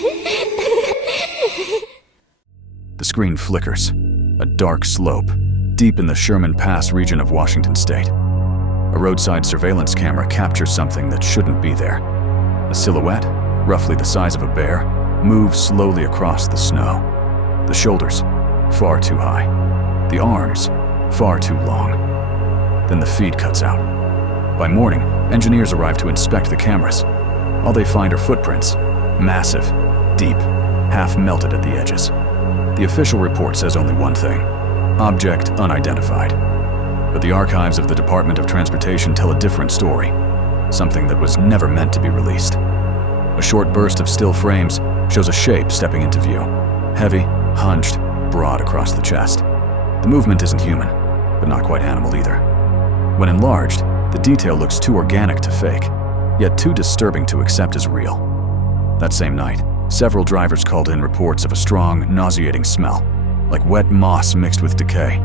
The screen flickers. A dark slope, deep in the Sherman Pass region of Washington state. A roadside surveillance camera captures something that shouldn't be there. A silhouette, roughly the size of a bear, moves slowly across the snow. The shoulders, far too high. The arms, far too long. Then the feed cuts out. By morning, engineers arrive to inspect the cameras. All they find are footprints, massive, deep, half melted at the edges. The official report says only one thing: object unidentified. But the archives of the Department of Transportation tell a different story, something that was never meant to be released. A short burst of still frames shows a shape stepping into view, heavy, hunched, broad across the chest. The movement isn't human, but not quite animal either. When enlarged, the detail looks too organic to fake, yet too disturbing to accept as real. That same night, several drivers called in reports of a strong, nauseating smell, like wet moss mixed with decay.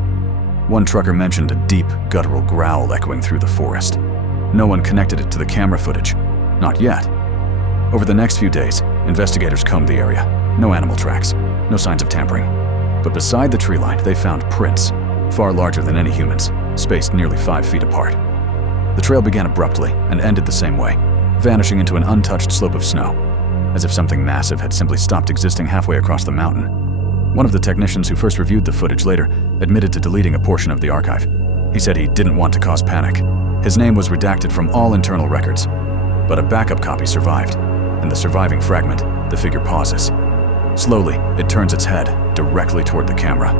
One trucker mentioned a deep, guttural growl echoing through the forest. No one connected it to the camera footage. Not yet. Over the next few days, investigators combed the area. No animal tracks, no signs of tampering. But beside the tree line, they found prints, far larger than any humans, spaced nearly 5 feet apart. The trail began abruptly and ended the same way, vanishing into an untouched slope of snow, as if something massive had simply stopped existing halfway across the mountain. One of the technicians who first reviewed the footage later admitted to deleting a portion of the archive. He said he didn't want to cause panic. His name was redacted from all internal records, but a backup copy survived. In the surviving fragment, the figure pauses. Slowly, it turns its head directly toward the camera.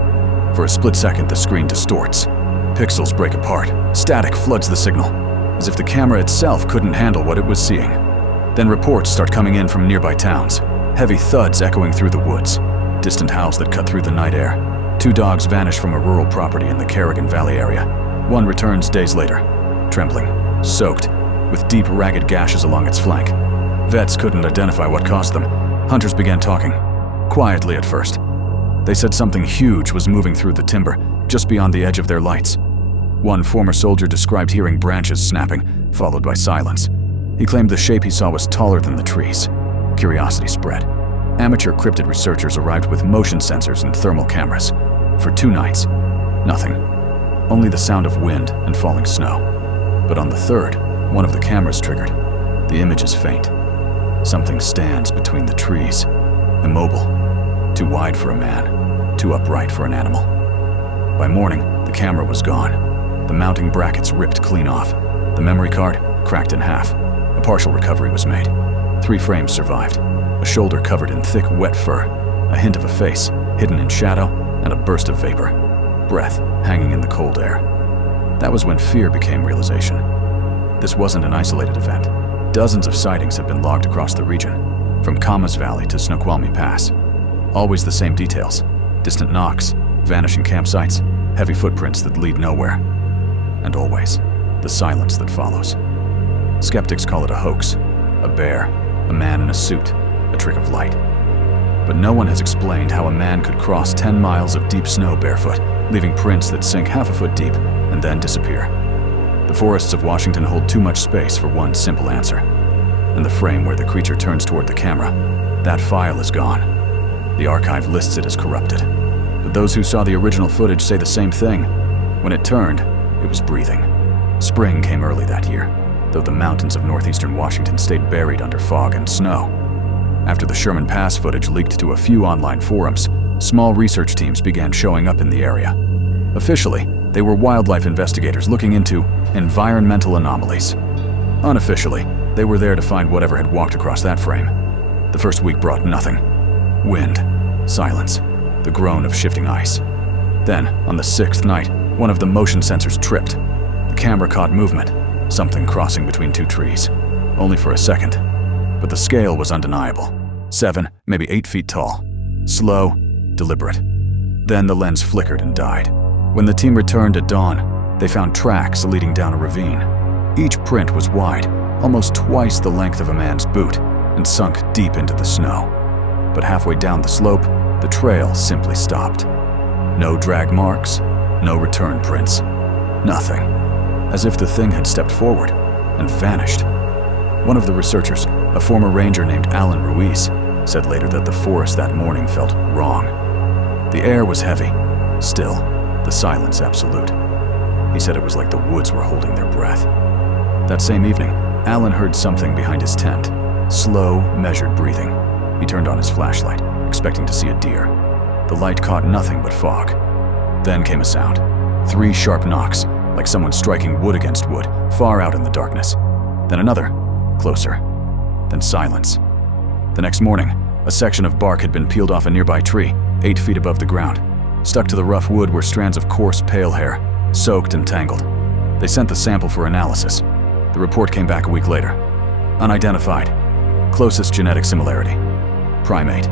For a split second, the screen distorts. Pixels break apart. Static floods the signal, as if the camera itself couldn't handle what it was seeing. Then reports start coming in from nearby towns, heavy thuds echoing through the woods, distant howls that cut through the night air. 2 dogs vanish from a rural property in the Kerrigan Valley area. One returns days later, trembling, soaked, with deep, ragged gashes along its flank. Vets couldn't identify what caused them. Hunters began talking, quietly at first. They said something huge was moving through the timber, just beyond the edge of their lights. One former soldier described hearing branches snapping, followed by silence. He claimed the shape he saw was taller than the trees. Curiosity spread. Amateur cryptid researchers arrived with motion sensors and thermal cameras. For 2 nights, nothing. Only the sound of wind and falling snow. But on the 3rd, one of the cameras triggered. The image is faint. Something stands between the trees, immobile, too wide for a man, too upright for an animal. By morning, the camera was gone. The mounting brackets ripped clean off. The memory card cracked in half. A partial recovery was made. 3 frames survived. A shoulder covered in thick, wet fur, a hint of a face hidden in shadow, and a burst of vapor. Breath hanging in the cold air. That was when fear became realization. This wasn't an isolated event. Dozens of sightings have been logged across the region, from Camas Valley to Snoqualmie Pass. Always the same details: distant knocks, vanishing campsites, heavy footprints that lead nowhere. And always, the silence that follows. Skeptics call it a hoax, a bear, a man in a suit, a trick of light. But no one has explained how a man could cross 10 miles of deep snow barefoot, leaving prints that sink half a foot deep and then disappear. The forests of Washington hold too much space for one simple answer. And the frame where the creature turns toward the camera, that file is gone. The archive lists it as corrupted. But those who saw the original footage say the same thing. When it turned, it was breathing. Spring came early that year, though the mountains of northeastern Washington stayed buried under fog and snow. After the Sherman Pass footage leaked to a few online forums, small research teams began showing up in the area. Officially, they were wildlife investigators looking into environmental anomalies. Unofficially, they were there to find whatever had walked across that frame. The first week brought nothing. Wind, silence, the groan of shifting ice. Then, on the 6th night, one of the motion sensors tripped. The camera caught movement, something crossing between 2 trees. Only for a second. But the scale was undeniable. 7, maybe 8 feet tall. Slow, deliberate. Then the lens flickered and died. When the team returned at dawn, they found tracks leading down a ravine. Each print was wide, almost twice the length of a man's boot, and sunk deep into the snow. But halfway down the slope, the trail simply stopped. No drag marks, no return prints. Nothing. As if the thing had stepped forward and vanished. One of the researchers, a former ranger named Alan Ruiz, said later that the forest that morning felt wrong. The air was heavy, still, the silence absolute. He said it was like the woods were holding their breath. That same evening, Alan heard something behind his tent. Slow, measured breathing. He turned on his flashlight, expecting to see a deer. The light caught nothing but fog. Then came a sound. 3 sharp knocks, like someone striking wood against wood, far out in the darkness. Then another, closer. Then silence. The next morning, a section of bark had been peeled off a nearby tree, 8 feet above the ground. Stuck to the rough wood were strands of coarse, pale hair, soaked and tangled. They sent the sample for analysis. The report came back a week later. Unidentified. Closest genetic similarity. Primate.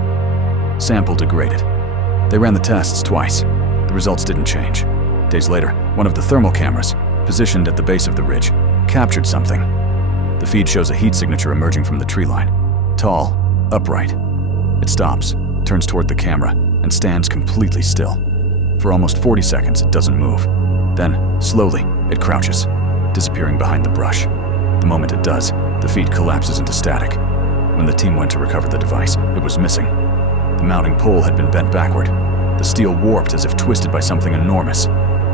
Sample degraded. They ran the tests twice. The results didn't change. Days later, one of the thermal cameras, positioned at the base of the ridge, captured something. The feed shows a heat signature emerging from the tree line. Tall, upright. It stops, turns toward the camera, and stands completely still. For almost 40 seconds, it doesn't move. Then, slowly, it crouches, disappearing behind the brush. The moment it does, the feed collapses into static. When the team went to recover the device, it was missing. The mounting pole had been bent backward. The steel warped as if twisted by something enormous.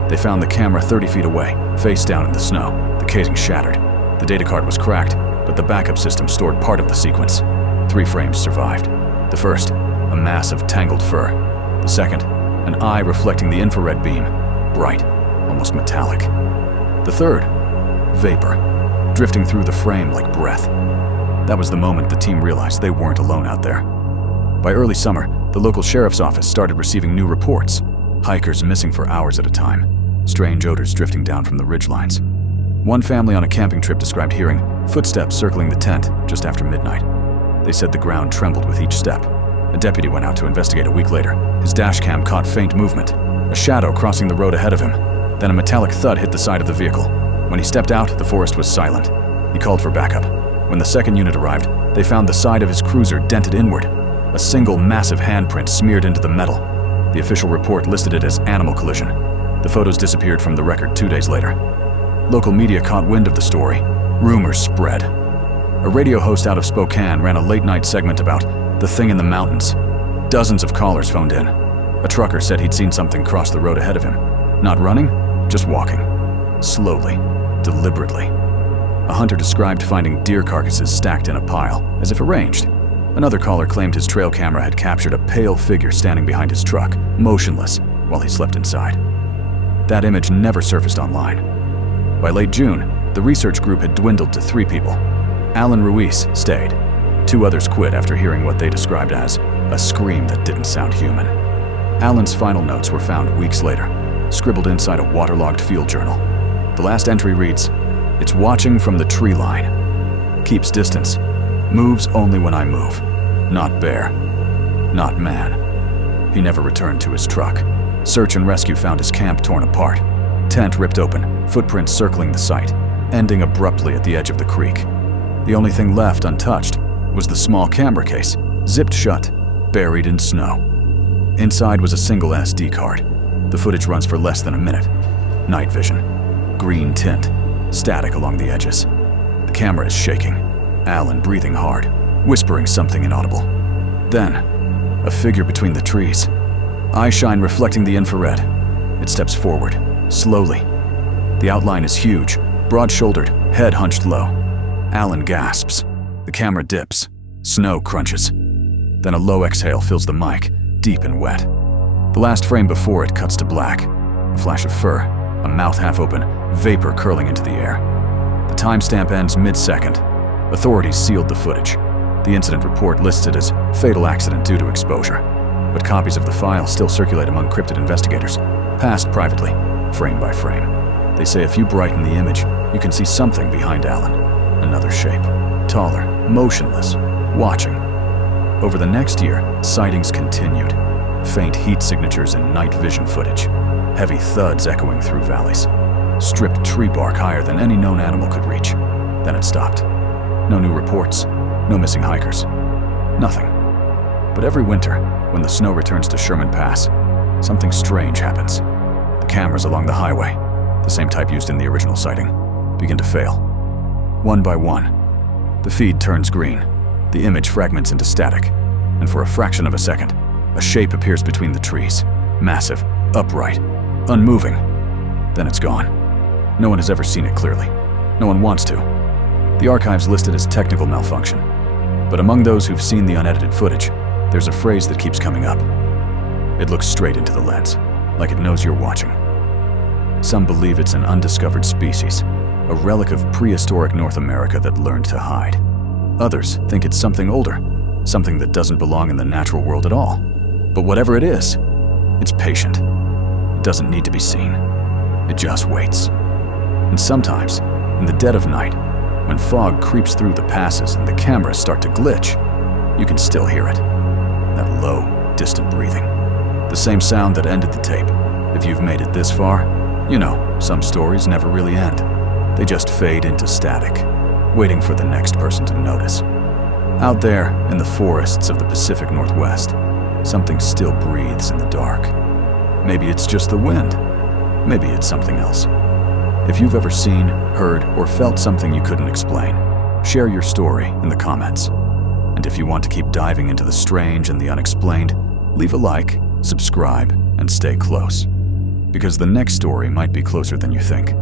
They found the camera 30 feet away, face down in the snow. The casing shattered. The data card was cracked, but the backup system stored part of the sequence. 3 frames survived. The first, a mass of tangled fur. The second, an eye reflecting the infrared beam, bright, almost metallic. The third, vapor, drifting through the frame like breath. That was the moment the team realized they weren't alone out there. By early summer, the local sheriff's office started receiving new reports. Hikers missing for hours at a time. Strange odors drifting down from the ridgelines. One family on a camping trip described hearing footsteps circling the tent just after midnight. They said the ground trembled with each step. A deputy went out to investigate a week later. His dash cam caught faint movement, a shadow crossing the road ahead of him. Then a metallic thud hit the side of the vehicle. When he stepped out, the forest was silent. He called for backup. When the second unit arrived, they found the side of his cruiser dented inward. A single massive handprint smeared into the metal. The official report listed it as animal collision. The photos disappeared from the record 2 days later. Local media caught wind of the story. Rumors spread. A radio host out of Spokane ran a late-night segment about the thing in the mountains. Dozens of callers phoned in. A trucker said he'd seen something cross the road ahead of him. Not running, just walking. Slowly, deliberately. A hunter described finding deer carcasses stacked in a pile, as if arranged. Another caller claimed his trail camera had captured a pale figure standing behind his truck, motionless, while he slept inside. That image never surfaced online. By late June, the research group had dwindled to 3 people. Alan Ruiz stayed. 2 others quit after hearing what they described as a scream that didn't sound human. Alan's final notes were found weeks later, scribbled inside a waterlogged field journal. The last entry reads, "It's watching from the tree line. Keeps distance. Moves only when I move. Not bear. Not man." He never returned to his truck. Search and rescue found his camp torn apart. Tent ripped open, footprints circling the site, ending abruptly at the edge of the creek. The only thing left untouched was the small camera case, zipped shut, buried in snow. Inside was a single SD card. The footage runs for less than a minute. Night vision. Green tint. Static along the edges. The camera is shaking. Alan breathing hard, whispering something inaudible. Then, a figure between the trees. Eyeshine reflecting the infrared. It steps forward, slowly. The outline is huge, broad-shouldered, head hunched low. Alan gasps. The camera dips. Snow crunches. Then a low exhale fills the mic, deep and wet. The last frame before it cuts to black. A flash of fur, a mouth half open, vapor curling into the air. The timestamp ends mid-second. Authorities sealed the footage. The incident report lists it as fatal accident due to exposure. But copies of the file still circulate among cryptid investigators, passed privately, frame by frame. They say if you brighten the image, you can see something behind Alan. Another shape, taller, motionless, watching. Over the next year, sightings continued. Faint heat signatures in night vision footage. Heavy thuds echoing through valleys. Stripped tree bark higher than any known animal could reach. Then it stopped. No new reports, no missing hikers. Nothing. But every winter, when the snow returns to Sherman Pass, something strange happens. The cameras along the highway, the same type used in the original sighting, begin to fail. One by one, the feed turns green. The image fragments into static. and for a fraction of a second, a shape appears between the trees. Massive, upright, unmoving. Then it's gone. No one has ever seen it clearly. No one wants to. The archive's listed as technical malfunction. But among those who've seen the unedited footage, there's a phrase that keeps coming up. It looks straight into the lens, like it knows you're watching. Some believe it's an undiscovered species, a relic of prehistoric North America that learned to hide. Others think it's something older, something that doesn't belong in the natural world at all. But whatever it is, it's patient. It doesn't need to be seen. It just waits. And sometimes, in the dead of night, when fog creeps through the passes and the cameras start to glitch, you can still hear it. That low, distant breathing. The same sound that ended the tape. If you've made it this far, you know, some stories never really end. They just fade into static, waiting for the next person to notice. Out there, in the forests of the Pacific Northwest, something still breathes in the dark. Maybe it's just the wind. Maybe it's something else. If you've ever seen, heard, or felt something you couldn't explain, share your story in the comments. And if you want to keep diving into the strange and the unexplained, leave a like, subscribe, and stay close. Because the next story might be closer than you think.